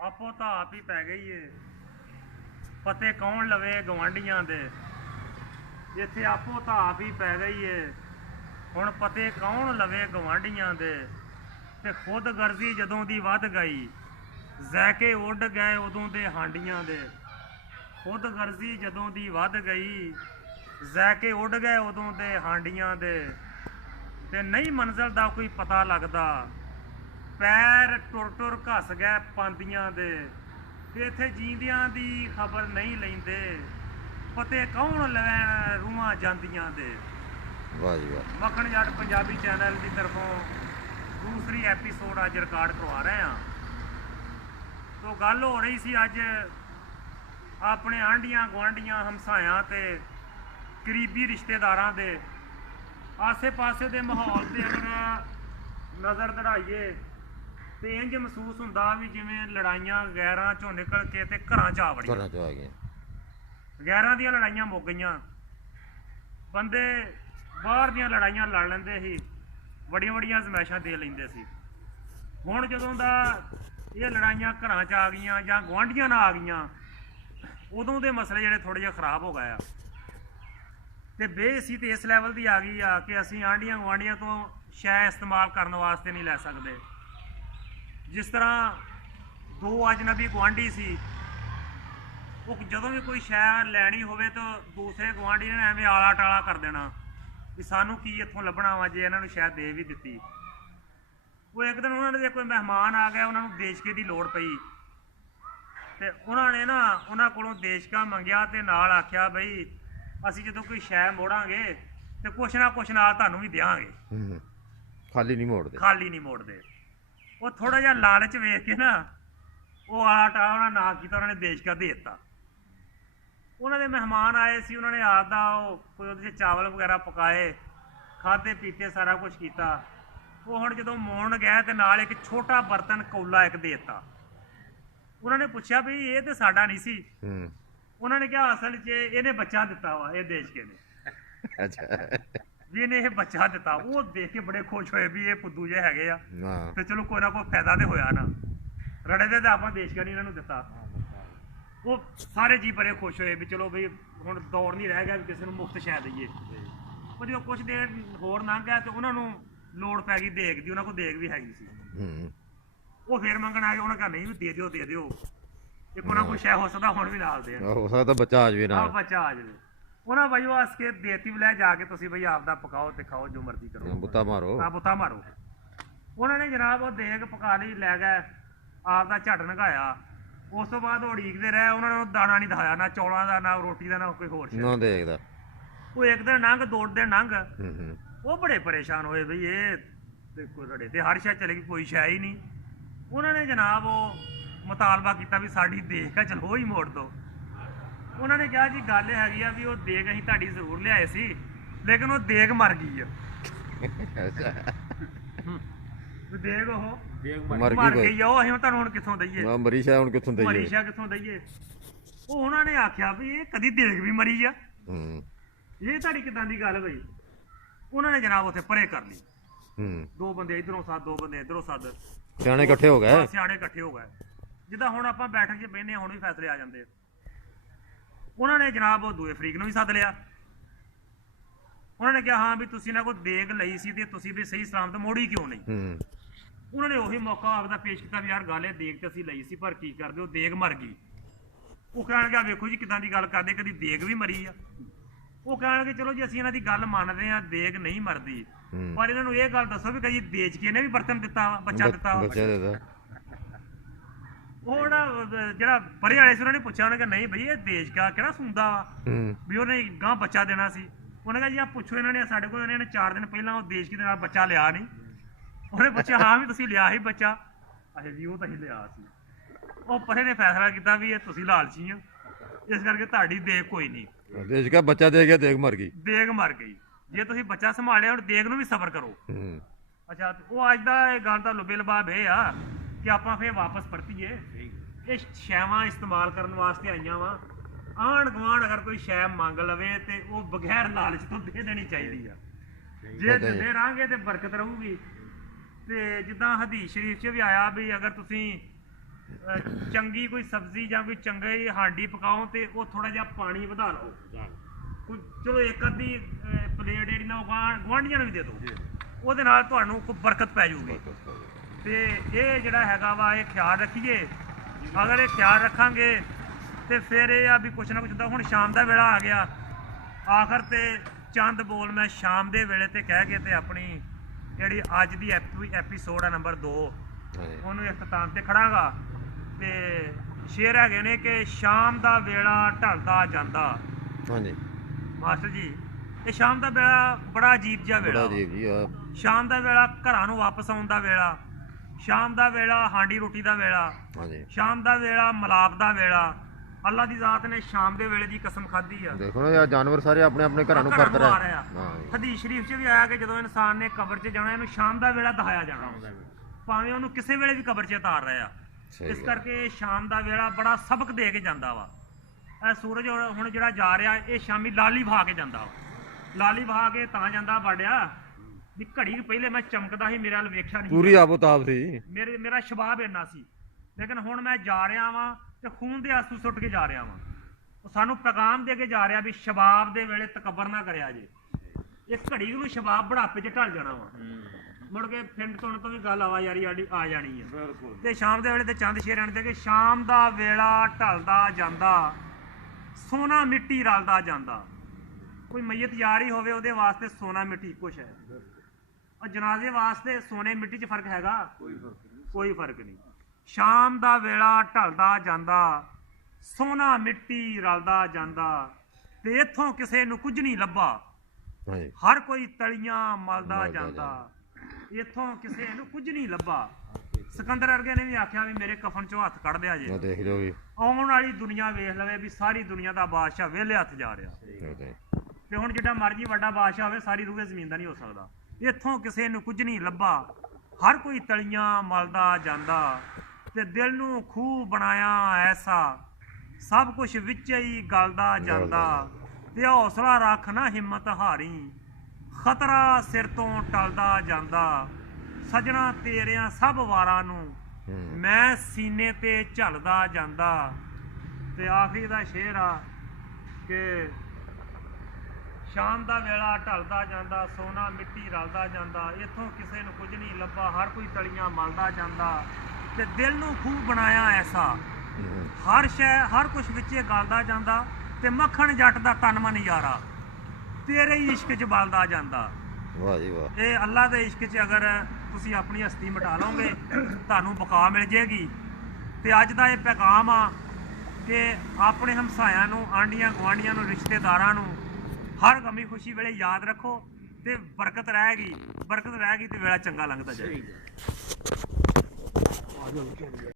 ਆਪੋ ਤਾਂ ਆਪ ਹੀ ਪੈ ਗਈ ਏ ਪਤੇ ਕੌਣ ਲਵੇ ਗਵਾਂਢੀਆਂ ਦੇ। ਇੱਥੇ ਆਪੋ ਤਾਂ ਆਪ ਹੀ ਪੈ ਗਈ ਏ ਹੁਣ ਪਤੇ ਕੌਣ ਲਵੇ ਗਵਾਂਢੀਆਂ ਦੇ। ਤੇ ਖੁਦ ਗਰਜ਼ੀ ਜਦੋਂ ਦੀ ਵੱਧ ਗਈ ਜ਼ੈਕੇ ਉੱਡ ਗਏ ਉਦੋਂ ਦੇ ਹਾਂਡੀਆਂ ਦੇ। ਖੁਦ ਗਰਜ਼ੀ ਜਦੋਂ ਦੀ ਵੱਧ ਗਈ ਜ਼ੈਕੇ ਉੱਡ ਗਏ ਉਦੋਂ ਦੇ ਹਾਂਡੀਆਂ ਦੇ। ਤੇ ਨਹੀਂ ਮੰਜ਼ਲ ਦਾ ਕੋਈ ਪਤਾ ਲੱਗਦਾ ਪੈਰ ਟੁਰ ਟੁਰ ਘਸ ਗਏ ਪਾਂਦੀਆਂ ਦੇ। ਤੇ ਇੱਥੇ ਜੀਂਦਿਆਂ ਦੀ ਖਬਰ ਨਹੀਂ ਲੈਂਦੇ ਪਤੇ ਕੌਣ ਲੈਣ ਰੂਹਾਂ ਜਾਂਦੀਆਂ ਦੇ। ਵਾਹ ਜੀ ਵਾਹ। ਮੱਖਣ ਜੱਟ ਪੰਜਾਬੀ ਚੈਨਲ ਦੀ ਤਰਫੋਂ ਦੂਸਰੀ ਐਪੀਸੋਡ ਅੱਜ ਰਿਕਾਰਡ ਕਰਵਾ ਰਹੇ ਹਾਂ। ਤੋ ਗੱਲ ਹੋ ਰਹੀ ਸੀ ਅੱਜ ਆਪਣੇ ਆਂਢੀਆਂ ਗੁਆਂਢੀਆਂ ਹਮਸਾਇਆਂ ਤੇ ਕਰੀਬੀ ਰਿਸ਼ਤੇਦਾਰਾਂ ਦੇ ਆਸੇ ਪਾਸੇ ਦੇ ਮਾਹੌਲ ਤੇ ਅਗਰ ਨਜ਼ਰ ਦੜਾਈਏ ਤੇ ਇੰਜ ਮਹਿਸੂਸ ਹੁੰਦਾ ਵੀ ਜਿਵੇਂ ਲੜਾਈਆਂ ਗੈਰਾਂ ਚੋਂ ਨਿਕਲ ਕੇ ਤੇ ਘਰਾਂ 'ਚ ਆ ਵੜੀਆਂ। ਘਰਾਂ 'ਚ ਆ ਗਏ। ਗੈਰਾਂ ਦੀਆਂ ਲੜਾਈਆਂ ਮੁੱਕ ਗਈਆਂ। ਬੰਦੇ ਬਾਹਰ ਦੀਆਂ ਲੜਾਈਆਂ ਲੜ ਲੈਂਦੇ ਸੀ ਵੱਡੀਆਂ ਵੱਡੀਆਂ ਜ਼ਮੈਸ਼ਾਂ ਦੇ ਲੈਂਦੇ ਸੀ। ਹੁਣ ਜਦੋਂ ਦਾ ਇਹ ਲੜਾਈਆਂ ਘਰਾਂ 'ਚ ਆ ਗਈਆਂ ਜਾਂ ਗੁਆਂਢੀਆਂ ਨਾਲ ਆ ਗਈਆਂ ਉਦੋਂ ਦੇ ਮਸਲੇ ਜਿਹੜੇ ਥੋੜ੍ਹੇ ਜਿਹੇ ਖਰਾਬ ਹੋ ਗਏ ਆ। ਤੇ ਬੇਇੱਜ਼ਤੀ ਤੇ ਇਸ ਲੈਵਲ ਦੀ ਆ ਗਈ ਆ ਕਿ ਅਸੀਂ ਆਂਢੀਆਂ ਗੁਆਂਢੀਆਂ ਤੋਂ ਸ਼ੈ ਇਸਤੇਮਾਲ ਕਰਨ ਵਾਸਤੇ ਨਹੀਂ ਲੈ ਸਕਦੇ। ਜਿਸ ਤਰ੍ਹਾਂ ਦੋ ਅਜਨਬੀ ਗੁਆਂਢੀ ਸੀ ਉਹ ਜਦੋਂ ਵੀ ਕੋਈ ਸ਼ੈ ਲੈਣੀ ਹੋਵੇ ਤਾਂ ਦੂਸਰੇ ਗੁਆਂਢੀ ਨੇ ਐਵੇਂ ਆਲਾ ਟਾਲਾ ਕਰ ਦੇਣਾ ਵੀ ਸਾਨੂੰ ਕੀ ਇੱਥੋਂ ਲੱਭਣਾ ਵਾ ਜੇ ਇਹਨਾਂ ਨੂੰ ਸ਼ਾਇਦ ਦੇ ਵੀ ਦਿੱਤੀ। ਉਹ ਇੱਕ ਦਿਨ ਉਹਨਾਂ ਦੇ ਕੋਈ ਮਹਿਮਾਨ ਆ ਗਿਆ ਉਹਨਾਂ ਨੂੰ ਦੇਸ਼ਕੇ ਦੀ ਲੋੜ ਪਈ ਤੇ ਉਹਨਾਂ ਨੇ ਨਾ ਉਹਨਾਂ ਕੋਲੋਂ ਦੇਸ਼ਕਾ ਮੰਗਿਆ ਤੇ ਨਾਲ ਆਖਿਆ ਬਈ ਅਸੀਂ ਜਦੋਂ ਕੋਈ ਸ਼ੈ ਮੋੜਾਂਗੇ ਤੇ ਕੁਛ ਨਾ ਕੁਛ ਨਾਲ ਤੁਹਾਨੂੰ ਵੀ ਦਿਆਂਗੇ। ਖਾਲੀ ਨਹੀਂ ਮੋੜਦੇ। ਖਾਲੀ ਨਹੀਂ ਮੋੜਦੇ। ਉਹ ਥੋੜਾ ਜਿਹਾ ਲਾਲਚ ਵੇਖ ਕੇ ਨਾ ਉਹ ਆਲਾ ਟਾਲਾ ਉਹਨਾਂ ਨਾ ਕੀਤਾ ਉਹਨਾਂ ਨੇ ਦੇਸ਼ਕਾ ਦੇ ਦਿੱਤਾ। ਉਹਨਾਂ ਦੇ ਮਹਿਮਾਨ ਆਏ ਸੀ ਉਹਨਾਂ ਨੇ ਆਪਦਾ ਉਹ ਕੋਈ ਉਹਦੇ 'ਚ ਚਾਵਲ ਵਗੈਰਾ ਪਕਾਏ ਖਾਧੇ ਪੀਤੇ ਸਾਰਾ ਕੁਛ ਕੀਤਾ। ਉਹ ਹੁਣ ਜਦੋਂ ਮੋੜਨ ਗਏ ਤੇ ਨਾਲ ਇੱਕ ਛੋਟਾ ਬਰਤਨ ਕੌਲਾ ਇੱਕ ਦੇ ਦਿੱਤਾ। ਉਹਨਾਂ ਨੇ ਪੁੱਛਿਆ ਵੀ ਇਹ ਤੇ ਸਾਡਾ ਨਹੀਂ ਸੀ। ਉਹਨਾਂ ਨੇ ਕਿਹਾ ਅਸਲ 'ਚ ਇਹਨੇ ਬੱਚਾ ਦਿੱਤਾ ਵਾ ਇਹ ਦੇਸ਼ਕੇ ਨੇ। ਅੱਛਾ ਵੀ ਇਹਨੇ ਇਹ ਬੱਚਾ ਦਿੱਤਾ। ਉਹ ਦੇਖ ਕੇ ਬੜੇ ਖੁਸ਼ ਹੋਏ ਵੀ ਇਹ ਫੁੱਦੂ ਜਿਹੇ ਹੈਗੇ ਆ ਤੇ ਚਲੋ ਕੋਈ ਨਾ ਕੋਈ ਫਾਇਦਾ ਤੇ ਹੋਇਆ ਨਾ ਰੜੇ ਦੇ ਤਾਂ ਆਪਾਂ ਦੇਸ਼ਕਾ ਨਹੀਂ ਇਹਨਾਂ ਨੂੰ ਦਿੱਤਾ। ਉਹ ਸਾਰੇ ਜੀ ਬੜੇ ਖੁਸ਼ ਹੋਏ ਵੀ ਚਲੋ ਬਈ ਹੁਣ ਦੌਰ ਨਹੀਂ ਰਹਿ ਗਿਆ ਵੀ ਕਿਸੇ ਨੂੰ ਮੁਫਤ ਸ਼ੈ ਦਈਏ। ਉਹ ਜਦੋਂ ਕੁਛ ਦੇਰ ਹੋਰ ਲੰਘ ਗਿਆ ਤੇ ਉਹਨਾਂ ਨੂੰ ਲੋੜ ਪੈ ਗਈ ਦੇਗ ਦੀ। ਉਹਨਾਂ ਕੋਲ ਦੇਗ ਵੀ ਹੈਗੀ ਸੀ। ਉਹ ਫੇਰ ਮੰਗਣ ਆ ਗਏ ਉਹਨਾਂ ਕਹਿੰਦਾ ਨਹੀਂ ਵੀ ਦੇ ਦਿਓ ਦੇ ਦਿਓ ਜੇ ਕੋਈ ਨਾ ਕੋਈ ਸ਼ੈ ਹੋ ਸਕਦਾ ਹੁਣ ਵੀ ਨਾਲ ਦੇ ਹੋ ਸਕਦਾ ਬੱਚਾ ਆ ਜਾਵੇ ਨਾਲ। ਬੱਚਾ ਆ ਜਾਵੇ। ਉਹਨਾਂ ਬਾਈ ਉਹ ਹੱਸ ਕੇ ਦੇਤੀ ਵੀ ਲੈ ਜਾ ਕੇ ਤੁਸੀਂ ਬਈ ਆਪਦਾ ਪਕਾਓ ਤੇ ਖਾਓ ਜੋ ਮਰਜ਼ੀ ਕਰੋ ਬੁੱਤਾ ਮਾਰੋ। ਬੁੱਤਾ ਮਾਰੋ। ਉਹਨਾਂ ਨੇ ਜਨਾਬ ਉਹ ਦੇਗ ਪਕਾ ਲਈ ਲੈ ਗਏ ਆਪਦਾ ਝੱਟ ਨਗਾਇਆ। ਉਸ ਤੋਂ ਬਾਅਦ ਉਹ ਉਡੀਕਦੇ ਰਹੇ। ਉਹਨਾਂ ਨੂੰ ਦਾਣਾ ਨਹੀਂ ਦਿਖਾਇਆ ਨਾ ਚੌਲਾਂ ਦਾ ਨਾ ਰੋਟੀ ਦਾ ਨਾ ਕੋਈ ਹੋਰ ਨਾ ਦੇਖਦਾ। ਉਹ ਇੱਕ ਦਿਨ ਲੰਘ ਦੋ ਦਿਨ ਲੰਘ ਉਹ ਬੜੇ ਪਰੇਸ਼ਾਨ ਹੋਏ ਬਈ ਇਹ ਤੇ ਕੋਈ ਰੜੇ ਤੇ ਹਰ ਸ਼ੈ ਚਲੇ ਗਈ ਕੋਈ ਸ਼ੈ ਹੀ ਨਹੀਂ। ਉਹਨਾਂ ਨੇ ਜਨਾਬ ਉਹ ਮੁਤਾਲਬਾ ਕੀਤਾ ਵੀ ਸਾਡੀ ਦੇਗ ਆ ਚਲੋ ਹੀ ਮੋੜ ਦੋ। ਉਹਨਾਂ ਨੇ ਕਿਹਾ ਜੀ ਗੱਲ ਹੈਗੀ ਆ ਵੀ ਉਹ ਦੇਗ ਅਸੀਂ ਤੁਹਾਡੀ ਜ਼ਰੂਰ ਲਿਆਏ ਸੀ ਲੇਕਿਨ ਉਹ ਦੇਗ ਮਰ ਗਈ ਆ। ਦੇਗ ਉਹ ਮਰ ਗਈ ਆ। ਉਹ ਅਸੀਂ ਤੁਹਾਨੂੰ ਹੁਣ ਕਿੱਥੋਂ ਦਈਏ ਮਰੀ ਸ਼ੈ ਹੁਣ ਕਿੱਥੋਂ ਦਈਏ ਮਰੀ ਸ਼ੈ ਕਿੱਥੋਂ ਦਈਏ। ਉਹ ਉਹਨਾਂ ਨੇ ਆਖਿਆ ਵੀ ਇਹ ਕਦੀ ਦੇਗ ਵੀ ਮਰੀ ਆ ਇਹ ਤੁਹਾਡੀ ਕਿੱਦਾਂ ਦੀ ਗੱਲ ਬਈ। ਉਹਨਾਂ ਨੇ ਜਨਾਬ ਉੱਥੇ ਪਰੇ ਕਰ ਲਈ। ਦੋ ਬੰਦੇ ਇਧਰੋਂ ਸੱਦ ਦੋ ਬੰਦੇ ਇਧਰੋਂ ਸੱਦ ਸਿਆਣੇ ਇਕੱਠੇ ਹੋ ਗਏ। ਸਿਆਣੇ ਇਕੱਠੇ ਹੋ ਗਏ ਜਿੱਦਾਂ ਹੁਣ ਆਪਾਂ ਬੈਠਕ 'ਚ ਬਹਿੰਦੇ ਹੁਣ ਵੀ ਫੈਸਲੇ ਆ ਜਾਂਦੇ। ਉਹਨਾਂ ਨੇ ਜਨਾਬ ਉਹ ਦੂਏ ਫਰੀਕ ਨੂੰ ਵੀ ਸੱਦ ਲਿਆ। ਉਹਨਾਂ ਨੇ ਕਿਹਾ ਹਾਂ ਵੀ ਤੁਸੀਂ ਇਹਨਾਂ ਕੋਲ ਦੇਗ ਲਈ ਸੀ ਤੇ ਤੁਸੀਂ ਵੀ ਸਹੀ ਸਲਾਮਤ ਮੋੜੀ ਕਿਉਂ ਨਹੀਂ। ਉਹਨਾਂ ਨੇ ਉਹੀ ਮੌਕਾ ਆਪਦਾ ਪੇਸ਼ ਕੀਤਾ ਵੀ ਯਾਰ ਗੱਲ ਇਹ ਦੇਗ ਤੇ ਅਸੀਂ ਲਈ ਸੀ ਪਰ ਕੀ ਕਰਦੇ ਉਹ ਦੇਗ ਮਰ ਗਈ। ਉਹ ਕਹਿਣਗੇ ਵੇਖੋ ਜੀ ਕਿੱਦਾਂ ਦੀ ਗੱਲ ਕਰਦੇ ਕਦੀ ਦੇਗ ਵੀ ਮਰੀ ਆ। ਉਹ ਕਹਿਣਗੇ ਚਲੋ ਜੀ ਅਸੀਂ ਇਹਨਾਂ ਦੀ ਗੱਲ ਮੰਨਦੇ ਹਾਂ ਦੇਗ ਨਹੀਂ ਮਰਦੀ ਪਰ ਇਹਨਾਂ ਨੂੰ ਇਹ ਗੱਲ ਦੱਸੋ ਵੀ ਕਦੀ ਦੇਸ਼ਕੇ ਨੇ ਵੀ ਬਰਤਨ ਦਿੱਤਾ ਵਾ ਬੱਚਾ ਦਿੱਤਾ ਵਾ। ਉਹ ਜਿਹੜਾ ਪਰੇ ਵਾਲੇ ਸੀ ਉਹਨਾਂ ਨੇ ਪੁੱਛਿਆ ਉਹਨੇ ਕਿਹਾ ਨਹੀਂ ਬਈ ਇਹ ਦੇਸ਼ਕਾ ਕਿਹੜਾ ਸੁਣਦਾ ਵਾ ਵੀ ਉਹਨੇ ਗਾਂ ਬੱਚਾ ਦੇਣਾ ਸੀ। ਉਹਨੇ ਕਿਹਾ ਜੀ ਆ ਪੁੱਛੋ ਇਹਨਾਂ ਨੇ ਸਾਡੇ ਕੋਲ ਇਹਨਾਂ ਨੇ 4 ਦਿਨ ਪਹਿਲਾਂ ਉਹ ਦੇਸ਼ਕੇ ਦੇ ਨਾਲ ਬੱਚਾ ਲਿਆ ਨਹੀਂ। ਉਹਨੇ ਪੁੱਛਿਆ ਹਾਂ ਵੀ ਤੁਸੀਂ ਲਿਆ ਸੀ ਬੱਚਾ। ਅੱਛਾ ਜੀ ਉਹ ਤਾਂ ਹੀ ਲਿਆ ਸੀ। ਉਹ ਪਰੇ ਨੇ ਫੈਸਲਾ ਕੀਤਾ ਵੀ ਇਹ ਤੁਸੀਂ ਲਾਲਚੀ ਆ ਇਸ ਕਰਕੇ ਤੁਹਾਡੀ ਦੇਗ ਕੋਈ ਨਹੀਂ। ਦੇਸ਼ਕਾ ਬੱਚਾ ਦੇ ਗਿਆ ਦੇਗ ਮਰ ਗਈ। ਦੇਗ ਮਰ ਗਈ। ਜੇ ਤੁਸੀਂ ਬੱਚਾ ਸੰਭਾਲਿਆ ਹੁਣ ਦੇਗ ਨੂੰ ਵੀ ਸਬਰ ਕਰੋ। ਅੱਛਾ ਉਹ ਅੱਜ ਦਾ ਇਹ ਗੱਲ ਦਾ ਲੁਬੇ ਲਬਾਬ ਇਹ ਆ ਕਿ ਆਪਾਂ ਫੇਰ ਵਾਪਸ ਪਰਤੀਏ। ਇਹ ਸ਼ੈਵਾਂ ਇਸਤੇਮਾਲ ਕਰਨ ਵਾਸਤੇ ਆਈਆਂ ਵਾ। ਆਂਢ ਗੁਆਂਢ ਅਗਰ ਕੋਈ ਸ਼ੈ ਮੰਗ ਲਵੇ ਤੇ ਉਹ ਬਗੈਰ ਲਾਲਚ ਤੋਂ ਦੇ ਦੇਣੀ ਚਾਹੀਦੀ ਆ। ਜੇ ਦਿੰਦੇ ਰਹਾਂਗੇ ਤੇ ਬਰਕਤ ਰਹੂਗੀ। ਤੇ ਜਿੱਦਾਂ ਹਦੀਸ ਸ਼ਰੀਫ 'ਚ ਵੀ ਆਇਆ ਵੀ ਅਗਰ ਤੁਸੀਂ ਚੰਗੀ ਕੋਈ ਸਬਜ਼ੀ ਜਾਂ ਕੋਈ ਚੰਗੀ ਹਾਂਡੀ ਪਕਾਓ ਤੇ ਉਹ ਥੋੜਾ ਜਿਹਾ ਪਾਣੀ ਵਧਾ ਲਓ ਕੋਈ ਚਲੋ ਇੱਕ ਅੱਧੀ ਪਲੇਟ ਜਿਹੜੀ ਨਾ ਗੁਆਂਢੀਆਂ ਨੂੰ ਵੀ ਦੇ ਦਿਓ ਉਹਦੇ ਨਾਲ ਤੁਹਾਨੂੰ ਕੋਈ ਬਰਕਤ ਪੈ ਜਾਊਗੀ ਤੇ ਇਹ ਜਿਹੜਾ ਹੈਗਾ ਵਾ ਇਹ ਖਿਆਲ ਰੱਖੀਏ ਅਗਰ ਇਹ ਖਿਆਲ ਰੱਖਾਂਗੇ ਤੇ ਫਿਰ ਇਹ ਆ ਵੀ ਕੁਛ ਨਾ ਕੁਛ ਹੁੰਦਾ ਹੁਣ ਸ਼ਾਮ ਦਾ ਵੇਲਾ ਆ ਗਿਆ ਆਖਰ ਤੇ ਚੰਦ ਬੋਲ ਮੈਂ ਸ਼ਾਮ ਦੇ ਵੇਲੇ ਤੇ ਕਹਿ ਕੇ ਤੇ ਆਪਣੀ ਜਿਹੜੀ ਅੱਜ ਦੀ ਐਪੀਸੋਡ ਆ ਨੰਬਰ 2 ਉਹਨੂੰ ਇਖਤਤਾਮ ਤੇ ਖੜਾਂਗਾ ਤੇ ਸ਼ੇਰ ਹੈਗੇ ਨੇ ਕਿ ਸ਼ਾਮ ਦਾ ਵੇਲਾ ਢਲਦਾ ਜਾਂਦਾ ਹਾਂਜੀ ਮਾਸਟਰ ਜੀ ਇਹ ਸ਼ਾਮ ਦਾ ਵੇਲਾ ਬੜਾ ਅਜੀਬ ਜਿਹਾ ਵੇਲਾ ਬੜਾ ਅਜੀਬ ਜੀ ਆ ਸ਼ਾਮ ਦਾ ਵੇਲਾ ਘਰਾਂ ਨੂੰ ਵਾਪਸ ਆਉਣ ਦਾ ਵੇਲਾ ਸ਼ਾਮ ਦਾ ਵੇਲਾ ਹਾਂਡੀ ਰੋਟੀ ਦਾ ਵੇਲਾ ਹਾਂਜੀ ਸ਼ਾਮ ਦਾ ਵੇਲਾ ਮਲਾਪ ਦਾ ਵੇਲਾ ਅੱਲਾ ਦੀ ਜ਼ਾਤ ਨੇ ਸ਼ਾਮ ਦੇ ਵੇਲੇ ਦੀ ਕਸਮ ਖਾਧੀ ਆ ਦੇਖੋ ਨਾ ਯਾਰ ਜਾਨਵਰ ਸਾਰੇ ਆਪਣੇ ਆਪਣੇ ਘਰਾਂ ਨੂੰ ਪਰਤ ਆ ਰਹੇ ਰਿਹਾ ਹਾਂ ਹਦੀਸ ਸ਼ਰੀਫ 'ਚ ਵੀ ਆਇਆ ਕਿ ਜਦੋਂ ਇਨਸਾਨ ਨੇ ਕਬਰ 'ਚ ਜਾਣਾ ਇਹਨੂੰ ਸ਼ਾਮ ਦਾ ਵੇਲਾ ਦਿਖਾਇਆ ਜਾਣਾ ਭਾਵੇਂ ਉਹਨੂੰ ਕਿਸੇ ਵੇਲੇ ਵੀ ਕਬਰ 'ਚ ਉਤਾਰ ਰਿਹਾ ਇਸ ਕਰਕੇ ਸ਼ਾਮ ਦਾ ਵੇਲਾ ਬੜਾ ਸਬਕ ਦੇ ਕੇ ਜਾਂਦਾ ਵਾ ਇਹ ਸੂਰਜ ਹੁਣ ਜਿਹੜਾ ਜਾ ਰਿਹਾ ਇਹ ਸ਼ਾਮੀ ਲਾਲੀ ਵਹਾ ਕੇ ਜਾਂਦਾ ਵਾ ਲਾਲੀ ਵਹਾ ਕੇ ਤਾਂ ਜਾਂਦਾ ਬਾੜਿਆ ਵੀ ਘੜੀ ਪਹਿਲੇ ਮੈਂ ਚਮਕਦਾ ਸੀ ਮੇਰੇ ਵੱਲ ਵੇਖਿਆ ਨਹੀਂ ਪੂਰੀ ਆਬੋ-ਤਾਬ ਸੀ ਮੇਰਾ ਸ਼ਬਾਬ ਇੰਨਾ ਸੀ ਲੇਕਿਨ ਹੁਣ ਮੈਂ ਜਾ ਰਿਹਾ ਵਾਂ ਤੇ ਖੂਨ ਦੇ ਆਂਸੂ ਸੁੱਟ ਕੇ ਜਾ ਰਿਹਾ ਵਾਂ ਉਹ ਸਾਨੂੰ ਪੈਗਾਮ ਦੇ ਕੇ ਜਾ ਰਿਹਾ ਵੀ ਸ਼ਬਾਬ ਦੇ ਵੇਲੇ ਤਕੱਬਰ ਨਾ ਕਰਿਆ ਜੇ ਇਹ ਘੜੀ ਨੂੰ ਸ਼ਬਾਬ ਬੁਢਾਪੇ 'ਚ ਢਲ ਜਾਣਾ ਵਾ ਮੁੜ ਕੇ ਫਿੰਡ ਤੋਂ ਵੀ ਗੱਲ ਆਵਾ ਯਾਰੀ ਆ ਜਾਣੀ ਹੈ ਤੇ ਸ਼ਾਮ ਦੇ ਵੇਲੇ ਤੇ ਚੰਦ ਸ਼ੇਰ ਆਣ ਦੇ ਕਿ ਸ਼ਾਮ ਦਾ ਵੇਲਾ ਢਲਦਾ ਜਾਂਦਾ ਸੋਨਾ ਮਿੱਟੀ ਰਲਦਾ ਜਾਂਦਾ ਕੋਈ ਮਈਤ ਯਾਰੀ ਹੋਵੇ ਉਹਦੇ ਵਾਸਤੇ ਸੋਨਾ ਮਿੱਟੀ ਕੁਛ ਹੈ ਔਰ ਜਨਾਜ਼ੇ ਵਾਸਤੇ ਸੋਨੇ ਮਿੱਟੀ 'ਚ ਫਰਕ ਹੈਗਾ ਕੋਈ ਫਰਕ ਨਹੀਂ ਸ਼ਾਮ ਦਾ ਵੇਲਾ ਢਲਦਾ ਜਾਂਦਾ ਸੋਨਾ ਮਿੱਟੀ ਰਲਦਾ ਜਾਂਦਾ ਤੇ ਇੱਥੋਂ ਕਿਸੇ ਨੂੰ ਕੁਝ ਨਹੀਂ ਲੱਭਾ ਹਰ ਕੋਈ ਤਲੀਆਂ ਮਲਦਾ ਜਾਂਦਾ ਇੱਥੋਂ ਕਿਸੇ ਨੂੰ ਕੁਝ ਨਹੀਂ ਲੱਭਾ ਸਿਕੰਦਰ ਵਰਗੇ ਨੇ ਵੀ ਆਖਿਆ ਵੀ ਮੇਰੇ ਕਫਨ ਚੋਂ ਹੱਥ ਕੱਢ ਦਿਆ ਜੇ ਦੇਖ ਲਓ ਵੀ ਆਉਣ ਵਾਲੀ ਦੁਨੀਆ ਵੇਖ ਲਵੇ ਵੀ ਸਾਰੀ ਦੁਨੀਆ ਦਾ ਬਾਦਸ਼ਾਹ ਵਿਹਲੇ ਹੱਥ ਜਾ ਰਿਹਾ ਤੇ ਹੁਣ ਜਿੱਡਾ ਮਰਜੀ ਵੱਡਾ ਬਾਦਸ਼ਾਹ ਹੋਵੇ ਸਾਰੀ ਰੂਹੇ ਜ਼ਮੀਨ ਦਾ ਨਹੀਂ ਹੋ ਸਕਦਾ ਇੱਥੋਂ ਕਿਸੇ ਨੂੰ ਕੁਝ ਨਹੀਂ ਲੱਭਾ ਹਰ ਕੋਈ ਤਲੀਆਂ ਮਲਦਾ ਜਾਂਦਾ ਤੇ ਦਿਲ ਨੂੰ ਖੂਹ ਬਣਾਇਆ ਐਸਾ ਸਭ ਕੁਝ ਵਿੱਚ ਹੀ ਗਲਦਾ ਜਾਂਦਾ ਤੇ ਹੌਸਲਾ ਰੱਖ ਨਾ ਹਿੰਮਤ ਹਾਰੀ ਖਤਰਾ ਸਿਰ ਤੋਂ ਟਲਦਾ ਜਾਂਦਾ ਸਜਣਾ ਤੇਰਿਆਂ ਸਭ ਵਾਰਾਂ ਨੂੰ ਮੈਂ ਸੀਨੇ ਤੇ ਝਲਦਾ ਜਾਂਦਾ ਤੇ ਆਖਰੀ ਦਾ ਸ਼ੇਰ ਆ ਕਿ ਸ਼ਾਮ ਦਾ ਵੇਲਾ ਢਲਦਾ ਜਾਂਦਾ ਸੋਨਾ ਮਿੱਟੀ ਰਲਦਾ ਜਾਂਦਾ ਇੱਥੋਂ ਕਿਸੇ ਨੂੰ ਕੁਝ ਨਹੀਂ ਲੱਭਾ ਹਰ ਕੋਈ ਤਲੀਆਂ ਮਲਦਾ ਜਾਂਦਾ ਤੇ ਦਿਲ ਨੂੰ ਖੂਹ ਬਣਾਇਆ ਐਸਾ ਹਰ ਸ਼ੈ ਹਰ ਕੁਝ ਵਿੱਚੇ ਗਲਦਾ ਜਾਂਦਾ ਤੇ ਮੱਖਣ ਜੱਟ ਦਾ ਤਨ ਮਨ ਯਾਰਾ ਤੇਰੇ ਹੀ ਇਸ਼ਕ 'ਚ ਬਲਦਾ ਜਾਂਦਾ ਵਾਹ ਜੀ ਵਾਹ ਇਹ ਅੱਲਾ ਦੇ ਇਸ਼ਕ 'ਚ ਅਗਰ ਤੁਸੀਂ ਆਪਣੀ ਹਸਤੀ ਮਿਟਾ ਲਓਗੇ ਤੁਹਾਨੂੰ ਬਕਾ ਮਿਲ ਜੇਗੀ ਤੇ ਅੱਜ ਦਾ ਇਹ ਪੈਗਾਮ ਆ ਕਿ ਆਪਣੇ ਹਮਸਾਇਆਂ ਨੂੰ ਆਂਢੀਆਂ ਗੁਆਂਢੀਆਂ ਨੂੰ ਰਿਸ਼ਤੇਦਾਰਾਂ ਨੂੰ ਹਰ ਗਮੀ ਖੁਸ਼ੀ ਵੇਲੇ ਯਾਦ ਰੱਖੋ ਤੇ ਬਰਕਤ ਰਹੇਗੀ ਤੇ ਵੇਲਾ ਚੰਗਾ ਲੰਘਦਾ ਜਾਏਗਾ